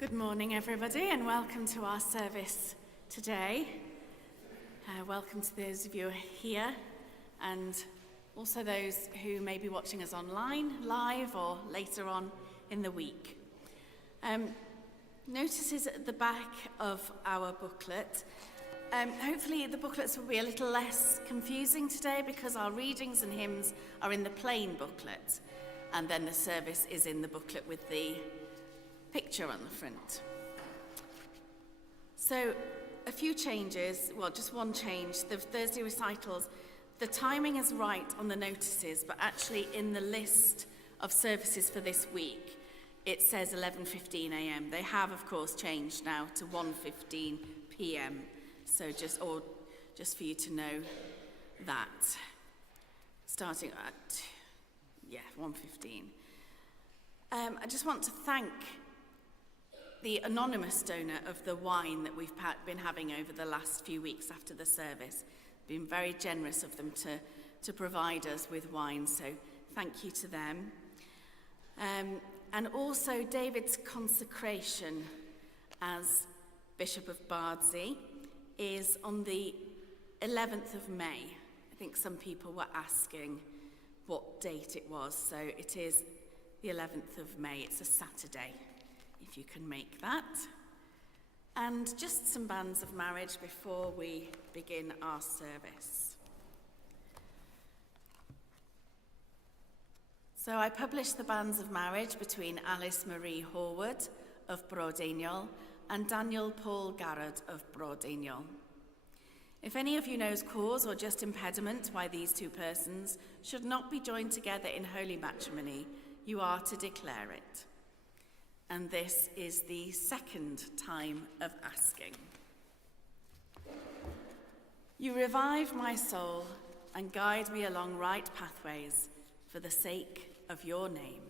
Good morning, everybody, and welcome to our service today. Welcome to those of you who are here, and also those who may be watching us online, live, or later on in the week. Notices at the back of our booklet. Hopefully the booklets will be a little less confusing today because our readings and hymns are in the plain booklet, and then the service is in the booklet with the picture on the front. So a few changes, well, just one change. The Thursday recitals, the timing is right on the notices, but actually in the list of services for this week, it says 11:15 a.m. They have, of course, changed now to 1:15 p.m. So just for you to know that, starting at 1:15. I just want to thank the anonymous donor of the wine that we've been having over the last few weeks after the service. Been very generous of them to provide us with wine, so thank you to them. And also David's consecration as Bishop of Bardsey is on the 11th of May. I think some people were asking what date it was, so it is the 11th of May. It's a Saturday, if you can make that. And just some banns of marriage before we begin our service. So I published the banns of marriage between Alice Marie Horwood of Brobdingnol and Daniel Paul Garrod of Brobdingnol. If any of you knows cause or just impediment why these two persons should not be joined together in holy matrimony, you are to declare it. And this is the second time of asking. You revive my soul and guide me along right pathways for the sake of your name.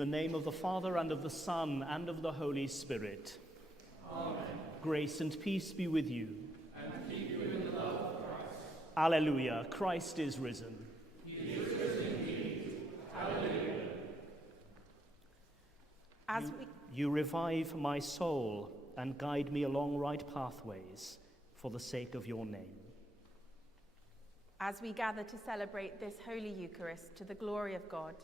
the name of the Father, and of the Son, and of the Holy Spirit. Amen. Grace and peace be with you. And keep you in the love of Christ. Alleluia. Christ is risen. He is risen indeed. Alleluia. You revive my soul and guide me along right pathways for the sake of your name. As we gather to celebrate this Holy Eucharist to the glory of God,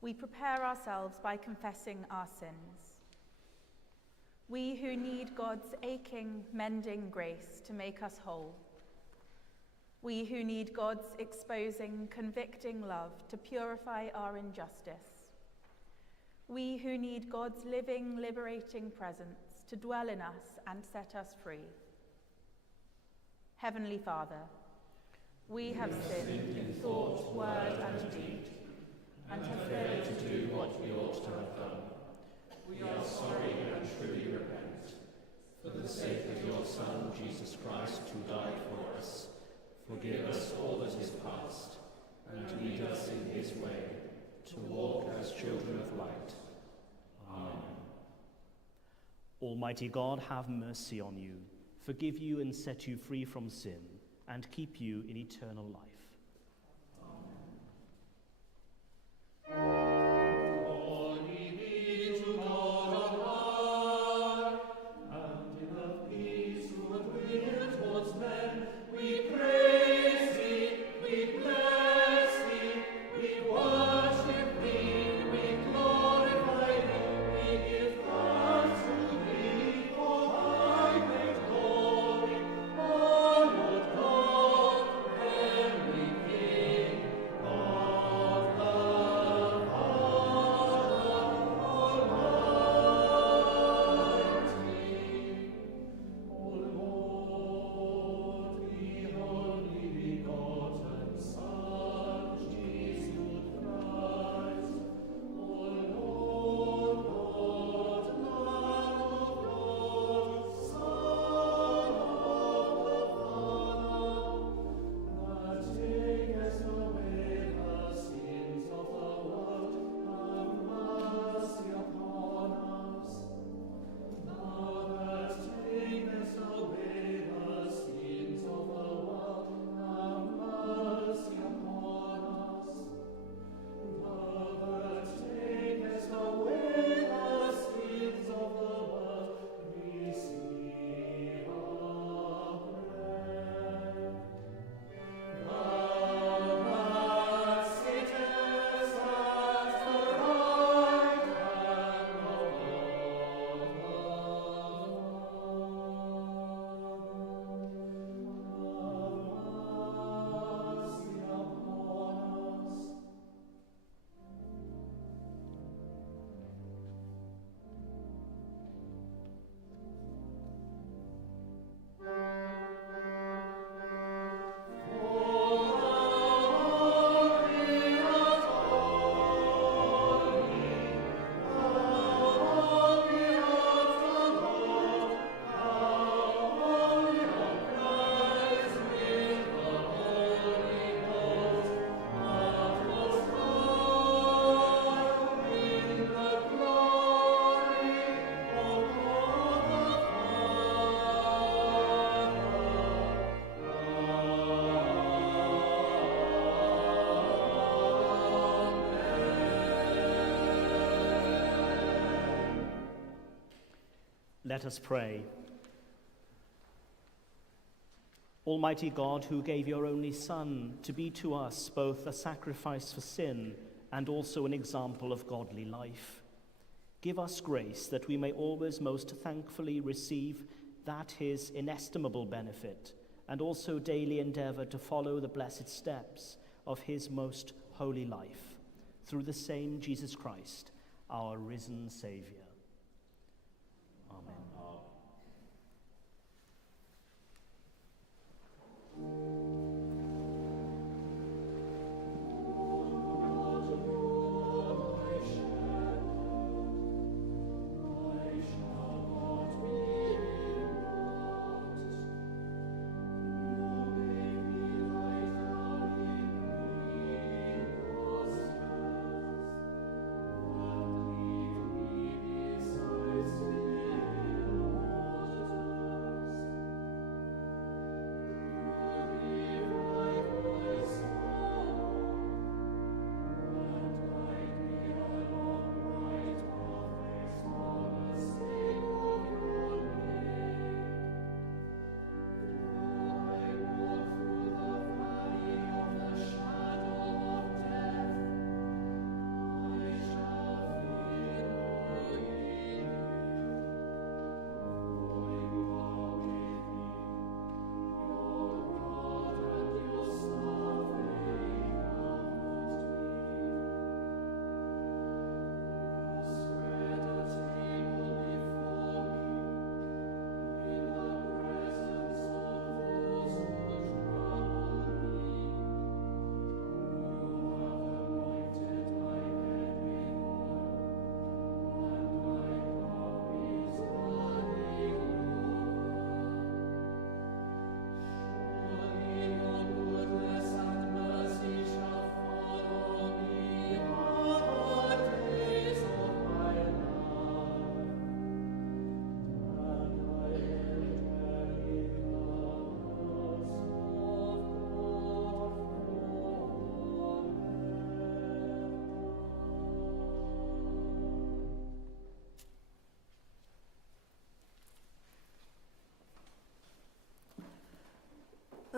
we prepare ourselves by confessing our sins. We who need God's aching, mending grace to make us whole. We who need God's exposing, convicting love to purify our injustice. We who need God's living, liberating presence to dwell in us and set us free. Heavenly Father, we have sinned in thought, word, and deed, and have failed to do what we ought to have done. We are sorry and truly repent. For the sake of your Son, Jesus Christ, who died for us, forgive us all that is past, and lead us in his way, to walk as children of light. Amen. Almighty God, have mercy on you, forgive you and set you free from sin, and keep you in eternal life. Let us pray. Almighty God, who gave your only Son to be to us both a sacrifice for sin and also an example of godly life, give us grace that we may always most thankfully receive that his inestimable benefit, and also daily endeavor to follow the blessed steps of his most holy life, through the same Jesus Christ, our risen Saviour. Amen.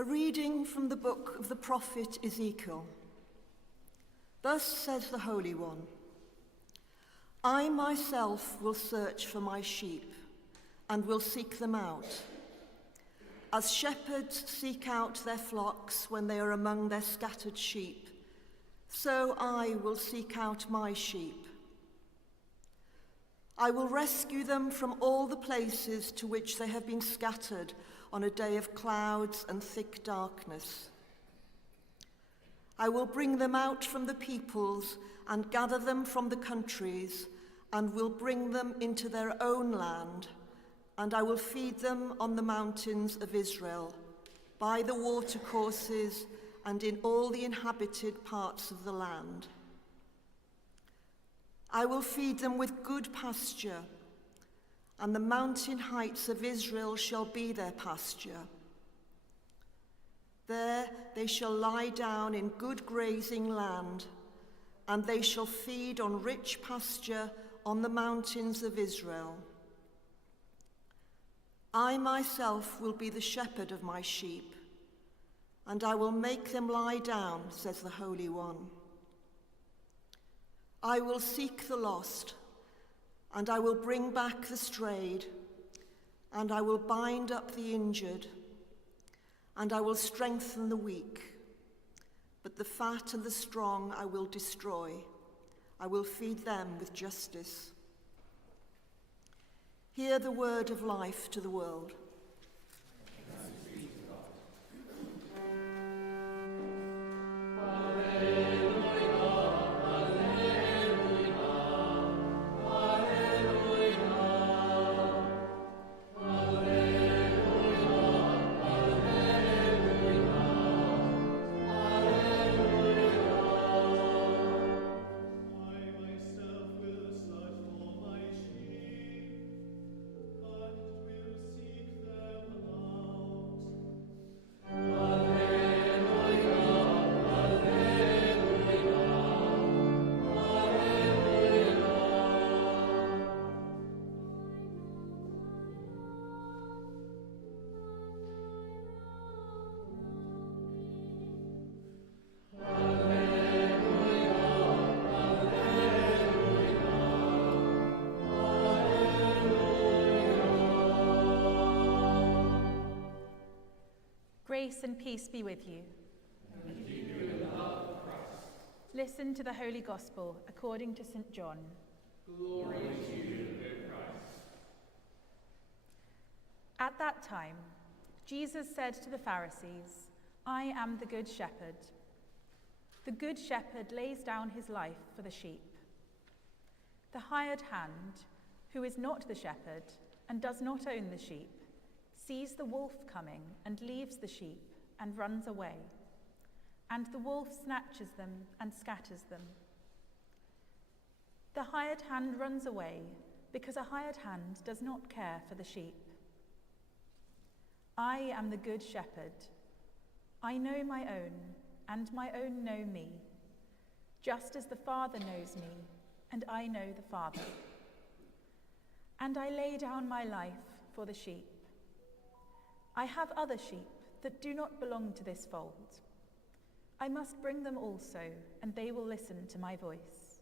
A reading from the book of the prophet Ezekiel. Thus says the Holy One, I myself will search for my sheep and will seek them out. As shepherds seek out their flocks when they are among their scattered sheep, so I will seek out my sheep. I will rescue them from all the places to which they have been scattered on a day of clouds and thick darkness. I will bring them out from the peoples and gather them from the countries, and will bring them into their own land, and I will feed them on the mountains of Israel, by the watercourses, and in all the inhabited parts of the land. I will feed them with good pasture, and the mountain heights of Israel shall be their pasture. There they shall lie down in good grazing land, and they shall feed on rich pasture on the mountains of Israel. I myself will be the shepherd of my sheep, and I will make them lie down, says the Holy One. I will seek the lost, and I will bring back the strayed, and I will bind up the injured, and I will strengthen the weak. But the fat and the strong I will destroy. I will feed them with justice. Hear the word of life to the world. Grace and peace be with you. And keep you in the love of Christ. Listen to the Holy Gospel according to St. John. Glory to you, O Christ. At that time, Jesus said to the Pharisees, I am the good shepherd. The good shepherd lays down his life for the sheep. The hired hand, who is not the shepherd and does not own the sheep, sees the wolf coming and leaves the sheep and runs away. And the wolf snatches them and scatters them. The hired hand runs away because a hired hand does not care for the sheep. I am the good shepherd. I know my own, and my own know me, just as the Father knows me, and I know the Father. And I lay down my life for the sheep. I have other sheep that do not belong to this fold. I must bring them also, and they will listen to my voice.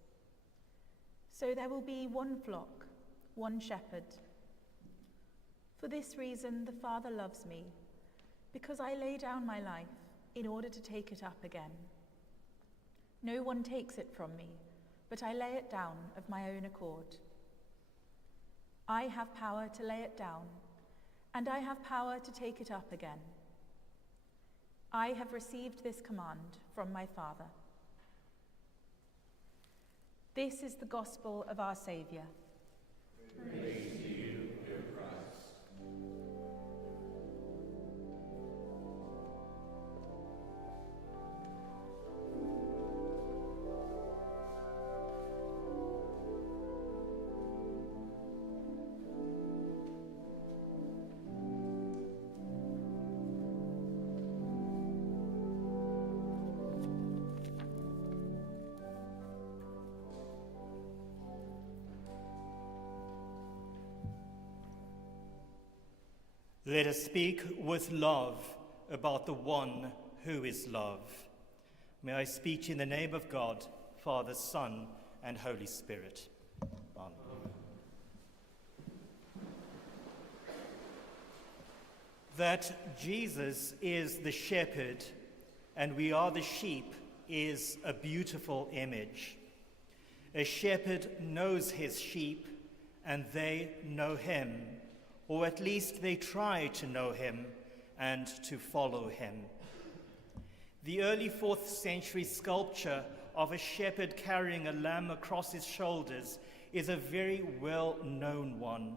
So there will be one flock, one shepherd. For this reason the Father loves me, because I lay down my life in order to take it up again. No one takes it from me, but I lay it down of my own accord. I have power to lay it down, and I have power to take it up again. I have received this command from my Father. This is the gospel of our Saviour. Praise to you, O Christ. Let us speak with love about the one who is love. May I speak in the name of God, Father, Son, and Holy Spirit. Amen. That Jesus is the shepherd and we are the sheep is a beautiful image. A shepherd knows his sheep and they know him, or at least they try to know him and to follow him. The early 4th century sculpture of a shepherd carrying a lamb across his shoulders is a very well-known one.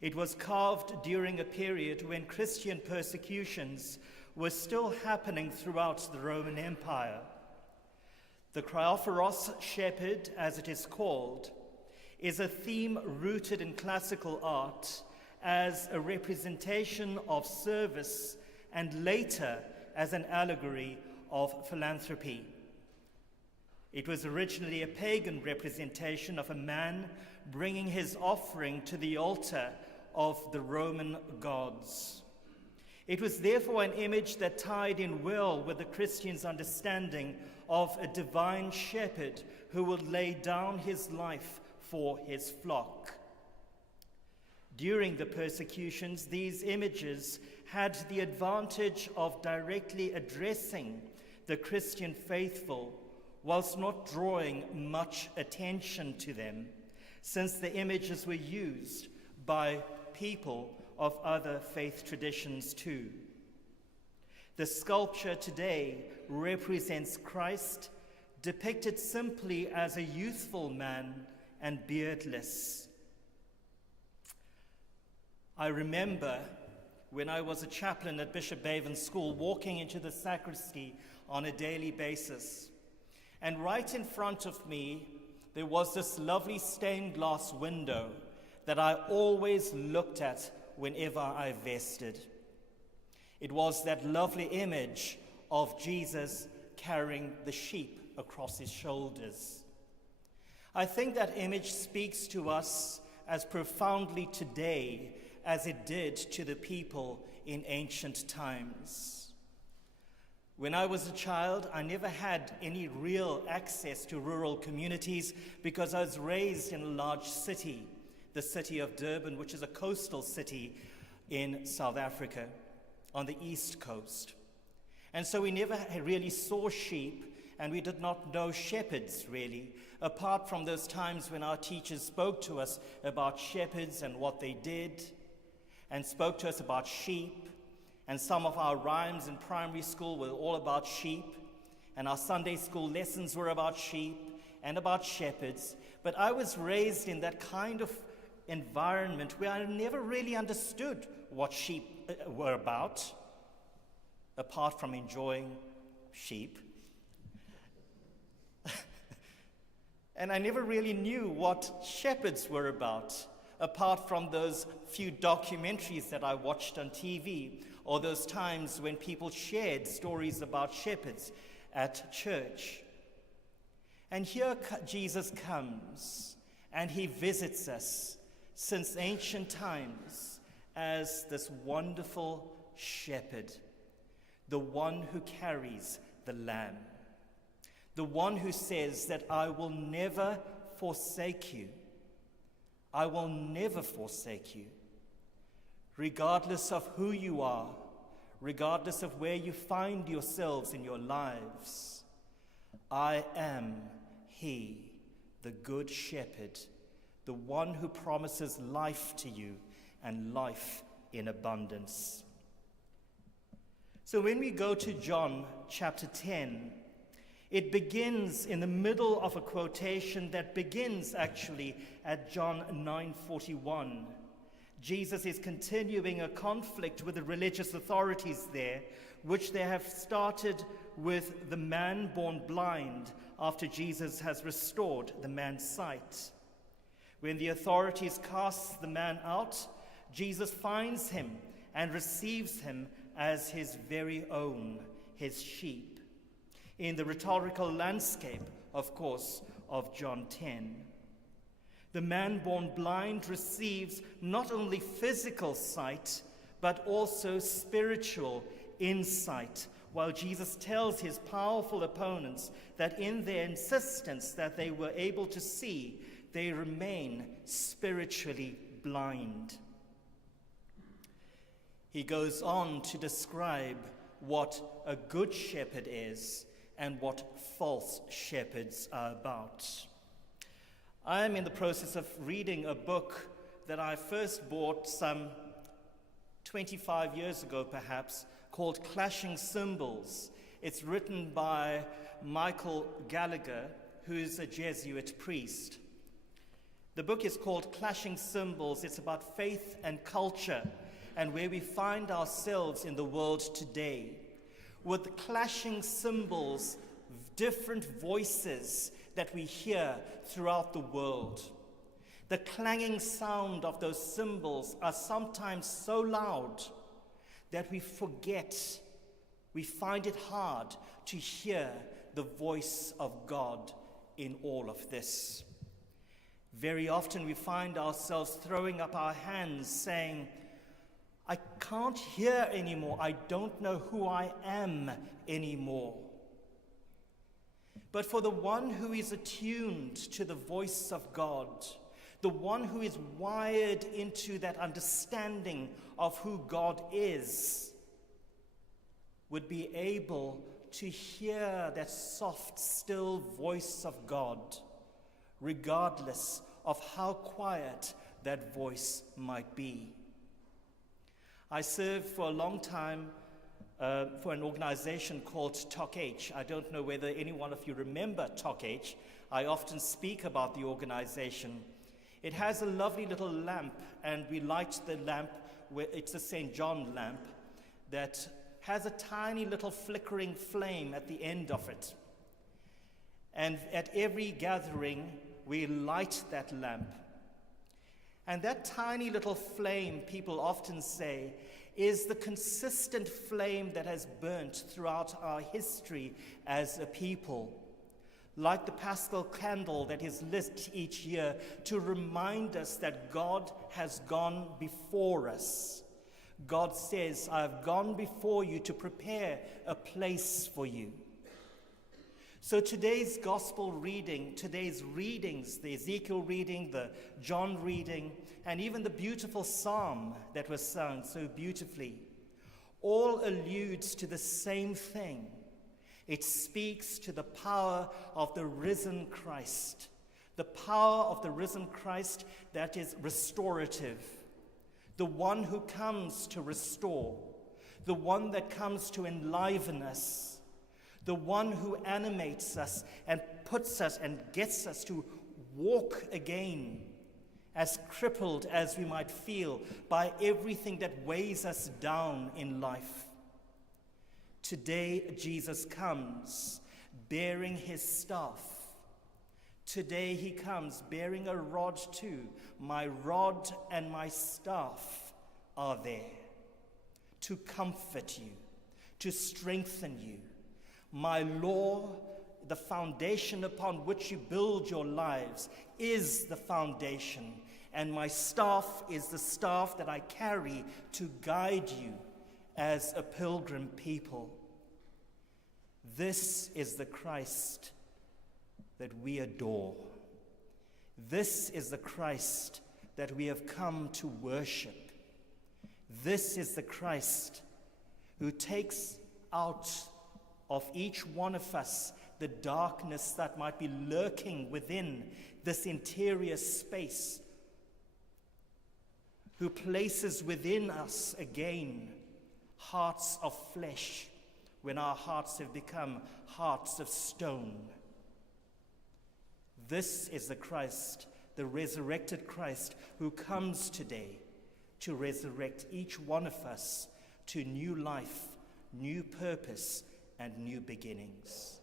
It was carved during a period when Christian persecutions were still happening throughout the Roman Empire. The Cryophoros shepherd, as it is called, is a theme rooted in classical art as a representation of service and later as an allegory of philanthropy. It was originally a pagan representation of a man bringing his offering to the altar of the Roman gods. It was therefore an image that tied in well with the Christian's understanding of a divine shepherd who would lay down his life for his flock. During the persecutions, these images had the advantage of directly addressing the Christian faithful, whilst not drawing much attention to them, since the images were used by people of other faith traditions too. The sculpture today represents Christ, depicted simply as a youthful man and beardless. I remember when I was a chaplain at Bishop Bevan's school, walking into the sacristy on a daily basis. And right in front of me, there was this lovely stained glass window that I always looked at whenever I vested. It was that lovely image of Jesus carrying the sheep across his shoulders. I think that image speaks to us as profoundly today as it did to the people in ancient times. When I was a child, I never had any real access to rural communities because I was raised in a large city, the city of Durban, which is a coastal city in South Africa on the east coast. And so we never really saw sheep, and we did not know shepherds really, apart from those times when our teachers spoke to us about shepherds and what they did, and spoke to us about sheep. And some of our rhymes in primary school were all about sheep, and our Sunday school lessons were about sheep and about shepherds. But I was raised in that kind of environment where I never really understood what sheep were about, apart from enjoying sheep. And I never really knew what shepherds were about, apart from those few documentaries that I watched on TV, or those times when people shared stories about shepherds at church. And here Jesus comes, and he visits us since ancient times as this wonderful shepherd, the one who carries the lamb, the one who says that I will never forsake you. I will never forsake you. Regardless of who you are, regardless of where you find yourselves in your lives, I am he, the good shepherd, the one who promises life to you and life in abundance. So when we go to John chapter 10, it begins in the middle of a quotation that begins actually at John 9:41. Jesus is continuing a conflict with the religious authorities there, which they have started with the man born blind after Jesus has restored the man's sight. When the authorities cast the man out, Jesus finds him and receives him as his very own, his sheep, in the rhetorical landscape, of course, of John 10. The man born blind receives not only physical sight, but also spiritual, insight, while Jesus tells his powerful opponents that in their insistence that they were able to see, they remain spiritually blind. He goes on to describe what a good shepherd is and what false shepherds are about. I am in the process of reading a book that I first bought some 25 years ago, perhaps, called Clashing Cymbals. It's written by Michael Gallagher, who is a Jesuit priest. The book is called Clashing Cymbals. It's about faith and culture and where we find ourselves in the world today, with clashing cymbals, different voices that we hear throughout the world. The clanging sound of those cymbals are sometimes so loud that we forget, we find it hard to hear the voice of God in all of this. Very often we find ourselves throwing up our hands saying, I can't hear anymore. I don't know who I am anymore. But for the one who is attuned to the voice of God, the one who is wired into that understanding of who God is, would be able to hear that soft, still voice of God, regardless of how quiet that voice might be. I served for a long time for an organization called TOC-H. I don't know whether any one of you remember TOC-H. I often speak about the organization. It has a lovely little lamp, and we light the lamp, it's a St. John lamp, that has a tiny little flickering flame at the end of it. And at every gathering, we light that lamp. And that tiny little flame, people often say, is the consistent flame that has burnt throughout our history as a people. Like the Paschal candle that is lit each year to remind us that God has gone before us. God says, I have gone before you to prepare a place for you. So today's gospel reading, today's readings, the Ezekiel reading, the John reading, and even the beautiful psalm that was sung so beautifully, all alludes to the same thing. It speaks to the power of the risen Christ, the power of the risen Christ that is restorative, the one who comes to restore, the one that comes to enliven us, the one who animates us and puts us and gets us to walk again, as crippled as we might feel by everything that weighs us down in life. Today, Jesus comes bearing his staff. Today, he comes bearing a rod too. My rod and my staff are there to comfort you, to strengthen you. My law, the foundation upon which you build your lives, is the foundation, and my staff is the staff that I carry to guide you as a pilgrim people. This is the Christ that we adore. This is the Christ that we have come to worship. This is the Christ who takes out of each one of us the darkness that might be lurking within this interior space, who places within us again hearts of flesh when our hearts have become hearts of stone. This is the Christ, the resurrected Christ, who comes today to resurrect each one of us to new life, new purpose, and new beginnings.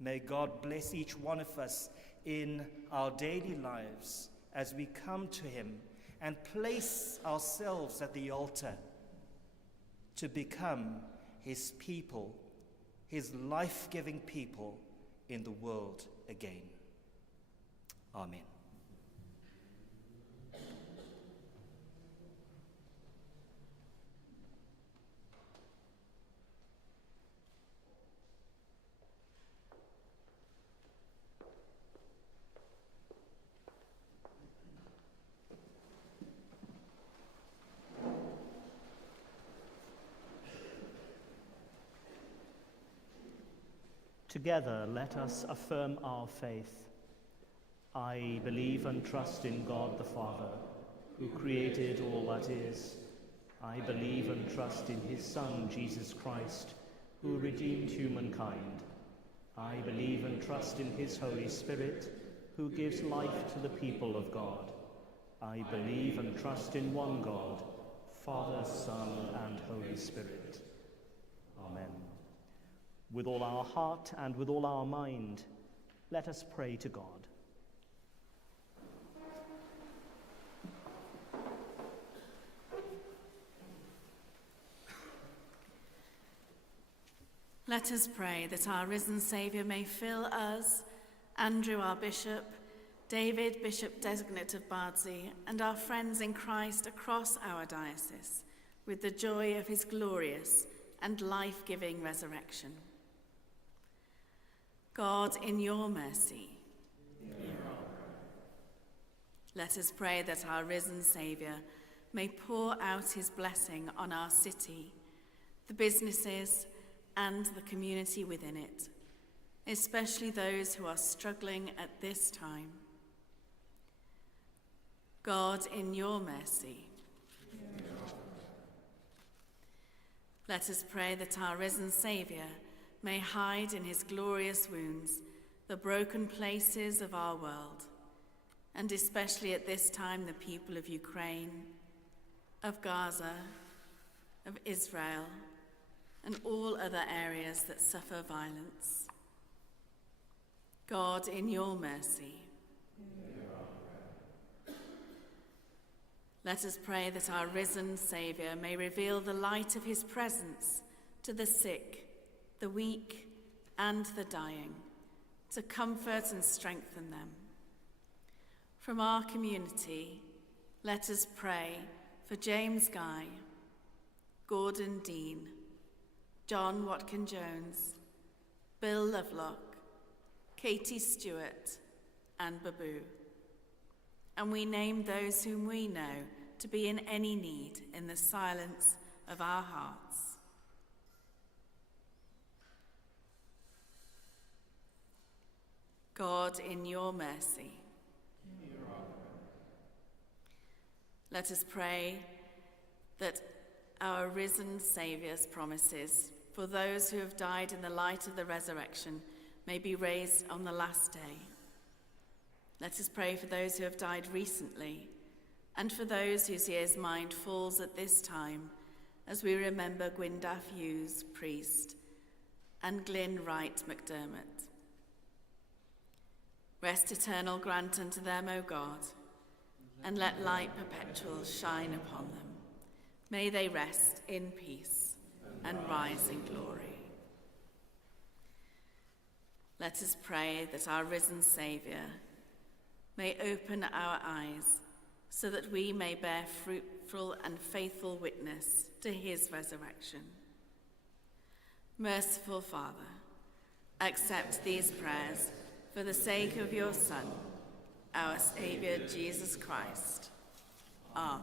May God bless each one of us in our daily lives as we come to him and place ourselves at the altar to become his people, his life-giving people in the world again. Amen. Together, let us affirm our faith. I believe and trust in God the Father, who created all that is. I believe and trust in his Son, Jesus Christ, who redeemed humankind. I believe and trust in his Holy Spirit, who gives life to the people of God. I believe and trust in one God, Father, Son, and Holy Spirit. Amen. With all our heart and with all our mind, let us pray to God. Let us pray that our risen Saviour may fill us, Andrew, our Bishop, David, Bishop Designate of Bardsey, and our friends in Christ across our diocese, with the joy of his glorious and life-giving resurrection. God, in your mercy, let us pray that our risen Saviour may pour out his blessing on our city, the businesses, and the community within it, especially those who are struggling at this time. God, in your mercy, let us pray that our risen Saviour may hide in his glorious wounds the broken places of our world, and especially at this time the people of Ukraine, of Gaza, of Israel, and all other areas that suffer violence. God, in your mercy, let us pray that our risen Saviour may reveal the light of his presence to the sick, the weak, and the dying, to comfort and strengthen them. From our community, let us pray for James Guy, Gordon Dean, John Watkin-Jones, Bill Lovelock, Katie Stewart, and Babu. And we name those whom we know to be in any need in the silence of our hearts. God, in your mercy, let us pray that our risen Saviour's promises for those who have died in the light of the resurrection may be raised on the last day. Let us pray for those who have died recently and for those whose year's mind falls at this time as we remember Gwyndaf Hughes, priest, and Glyn Wright McDermott. Rest eternal grant unto them, O God, and let light perpetual shine upon them. May they rest in peace and rise in glory. Let us pray that our risen Saviour may open our eyes so that we may bear fruitful and faithful witness to his resurrection. Merciful Father, accept these prayers for the sake of your Son, our Saviour Jesus Christ. Amen.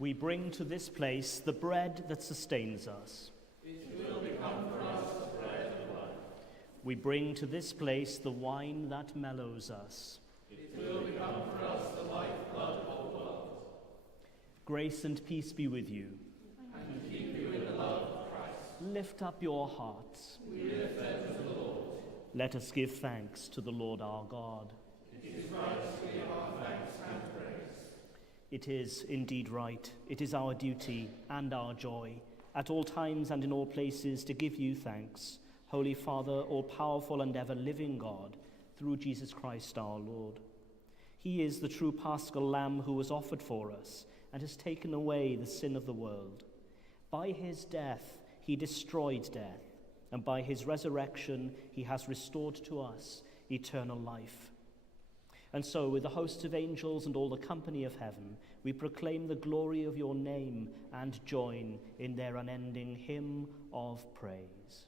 We bring to this place the bread that sustains us. It will become for us the bread of life. We bring to this place the wine that mellows us. It will become for us the lifeblood of the world. Grace and peace be with you. And keep you in the love of Christ. Lift up your hearts. We lift them to the Lord. Let us give thanks to the Lord our God. It is right to give our thanks and praise. It is indeed right. It is our duty and our joy, at all times and in all places, to give you thanks, Holy Father, all-powerful and ever-living God, through Jesus Christ our Lord. He is the true Paschal Lamb who was offered for us and has taken away the sin of the world. By his death he destroyed death, and by his resurrection he has restored to us eternal life. And so, with the hosts of angels and all the company of heaven, we proclaim the glory of your name and join in their unending hymn of praise.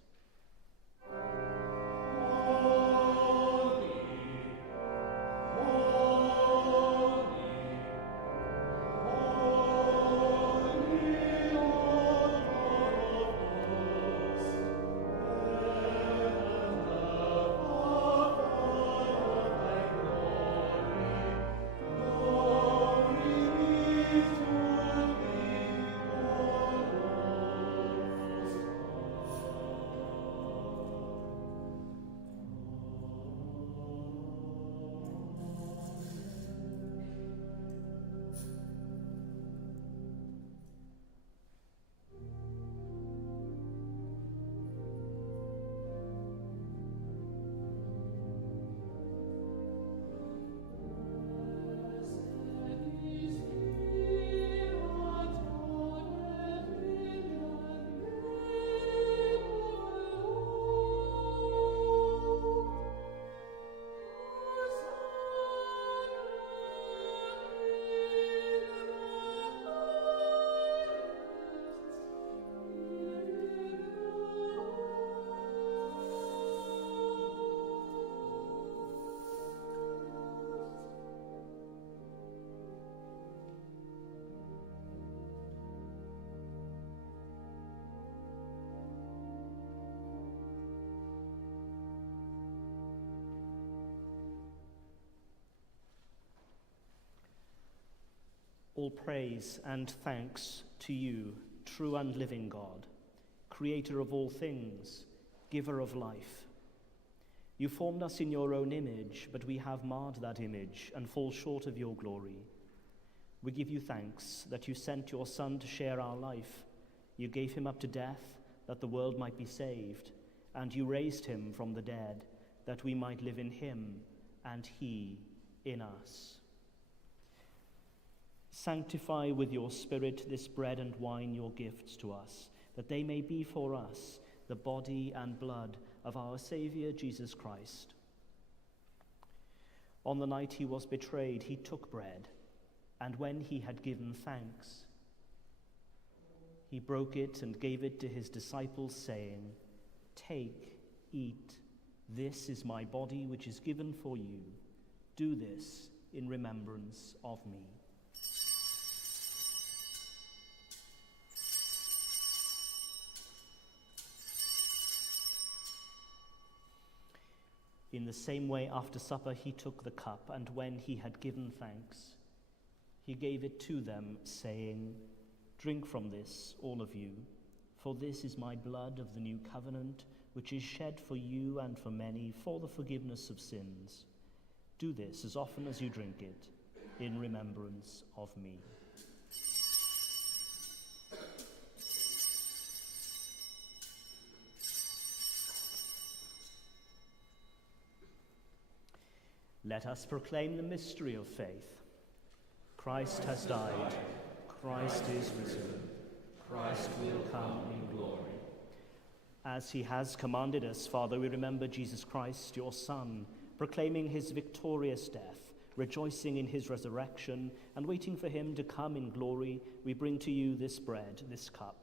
All praise and thanks to you, true and living God, creator of all things, giver of life. You formed us in your own image, but we have marred that image and fall short of your glory. We give you thanks that you sent your Son to share our life. You gave him up to death that the world might be saved, and you raised him from the dead that we might live in him and he in us. Sanctify with your Spirit this bread and wine, your gifts to us, that they may be for us the body and blood of our Saviour Jesus Christ. On the night he was betrayed, he took bread, and when he had given thanks, he broke it and gave it to his disciples, saying, "Take, eat, this is my body which is given for you. Do this in remembrance of me." In the same way, after supper, he took the cup, and when he had given thanks, he gave it to them, saying, "Drink from this, all of you, for this is my blood of the new covenant, which is shed for you and for many for the forgiveness of sins. Do this as often as you drink it, in remembrance of me." Let us proclaim the mystery of faith. Christ has died. Christ is risen. Christ will come in glory. As he has commanded us, Father, we remember Jesus Christ, your Son, proclaiming his victorious death, rejoicing in his resurrection, and waiting for him to come in glory. We bring to you this bread, this cup.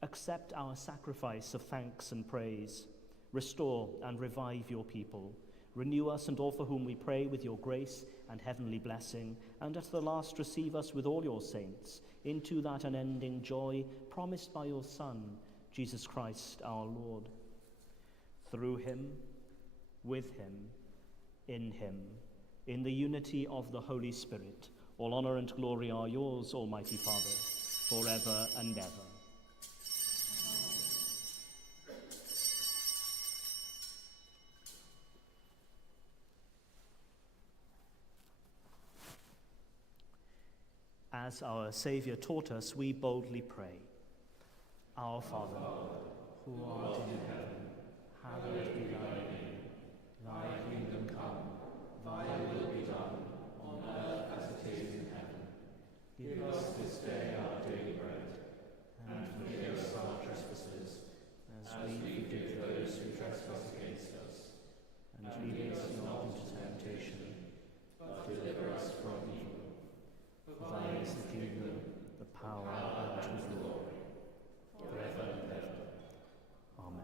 Accept our sacrifice of thanks and praise. Restore and revive your people. Renew us and all for whom we pray with your grace and heavenly blessing, and at the last receive us with all your saints into that unending joy promised by your Son, Jesus Christ our Lord. Through him, with him, in the unity of the Holy Spirit, all honor and glory are yours, Almighty Father, forever and ever. As our Saviour taught us, we boldly pray. Our Father, who art in heaven, hallowed be thy name. Thy kingdom come, thy will be done, on earth as it is in heaven. Give us this day our daily bread, and forgive us our trespasses, as we forgive those who trespass against us. And lead us not into temptation, but deliver us from evil. For thine is the kingdom, the power, and the glory, forever and ever. Amen.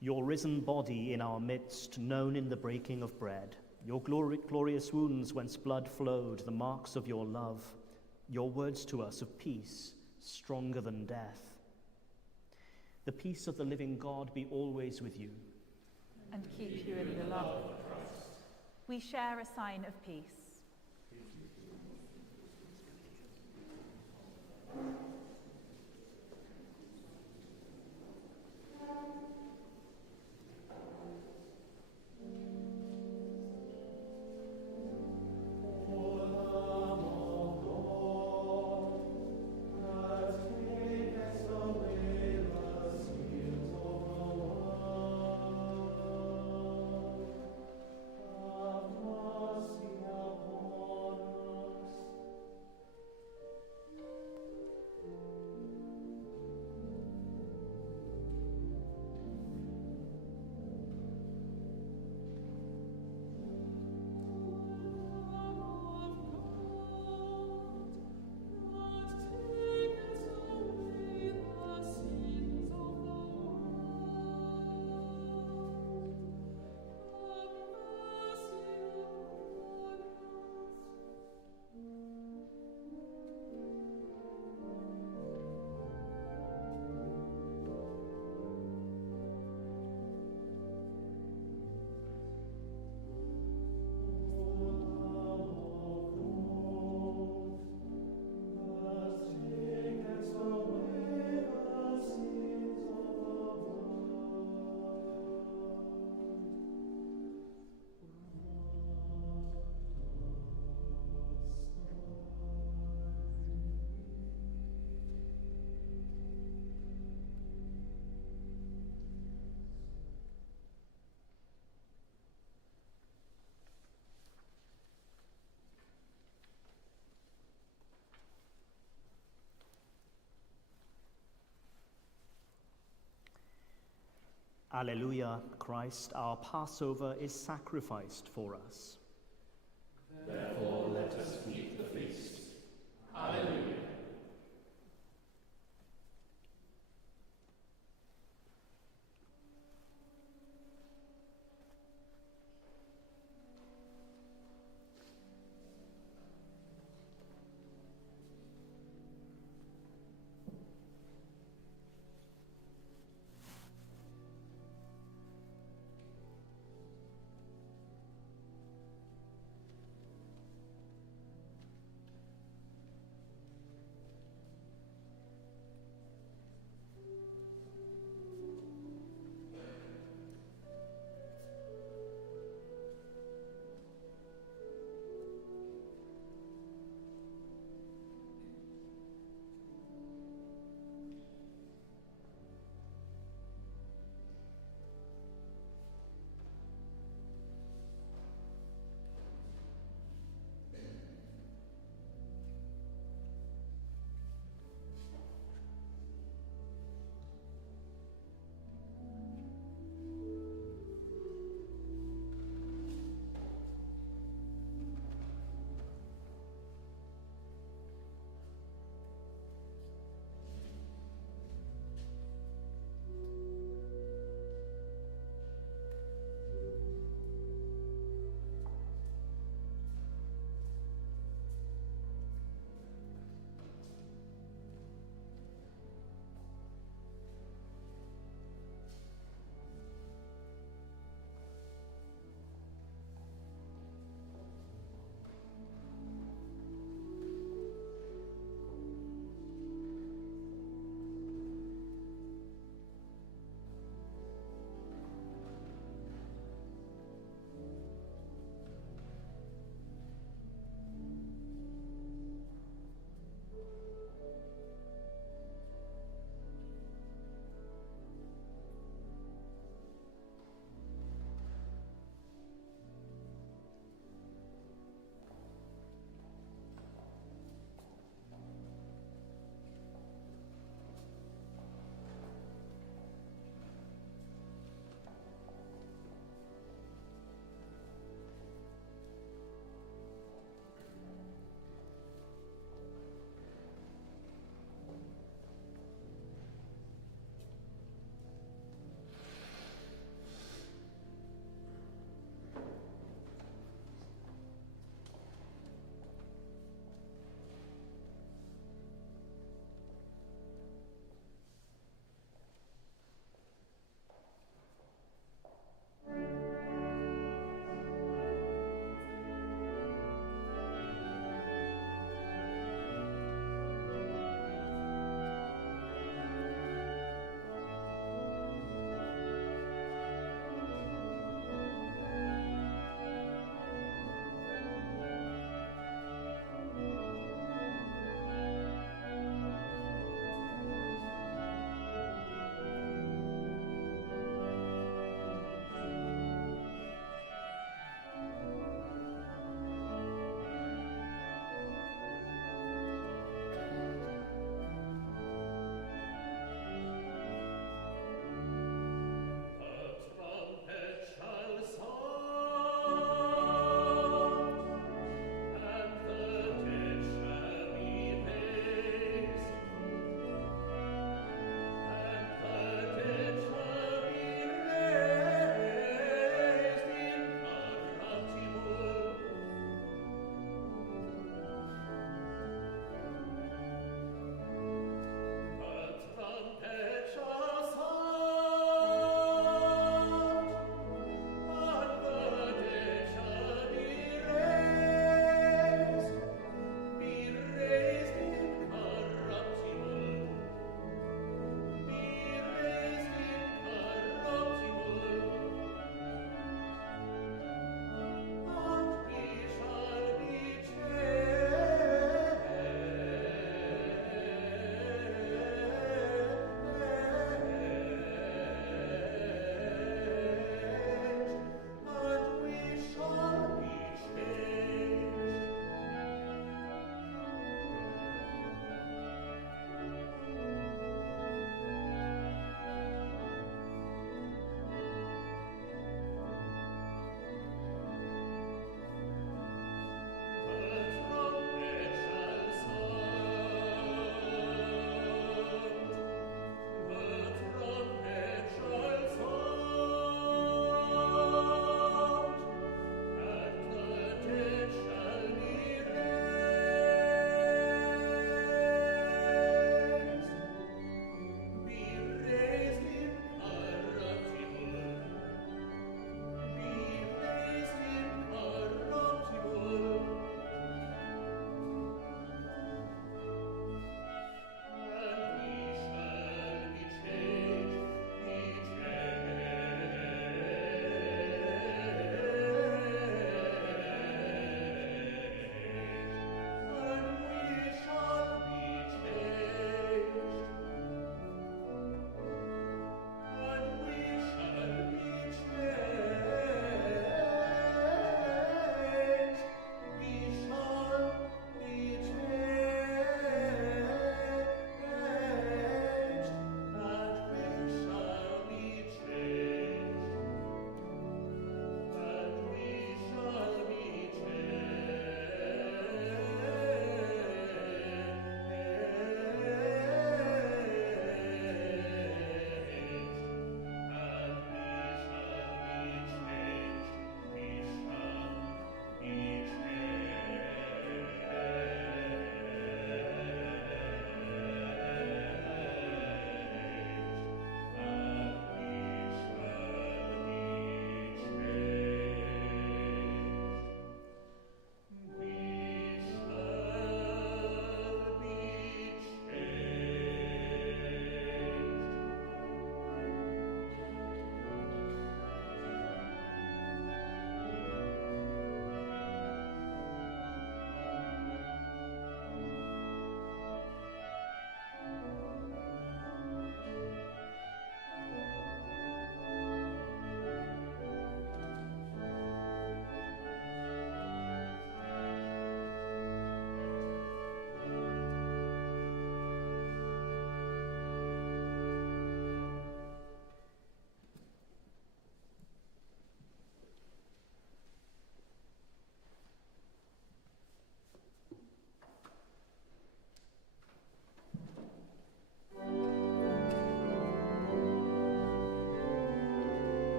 Your risen body in our midst, known in the breaking of bread, your glorious wounds whence blood flowed, the marks of your love, your words to us of peace, stronger than death. The peace of the living God be always with you. And keep you in the love of Christ. We share a sign of peace. Alleluia, Christ, our Passover, is sacrificed for us. Therefore let us keep the feast. Alleluia.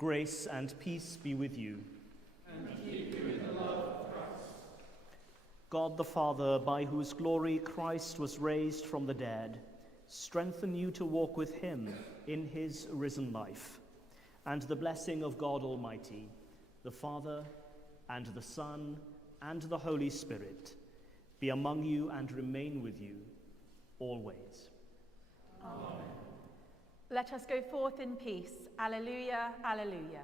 Grace and peace be with you. And keep you in the love of Christ. God the Father, by whose glory Christ was raised from the dead, strengthen you to walk with him in his risen life. And the blessing of God Almighty, the Father, and the Son, and the Holy Spirit, be among you and remain with you always. Amen. Let us go forth in peace. Alleluia, alleluia.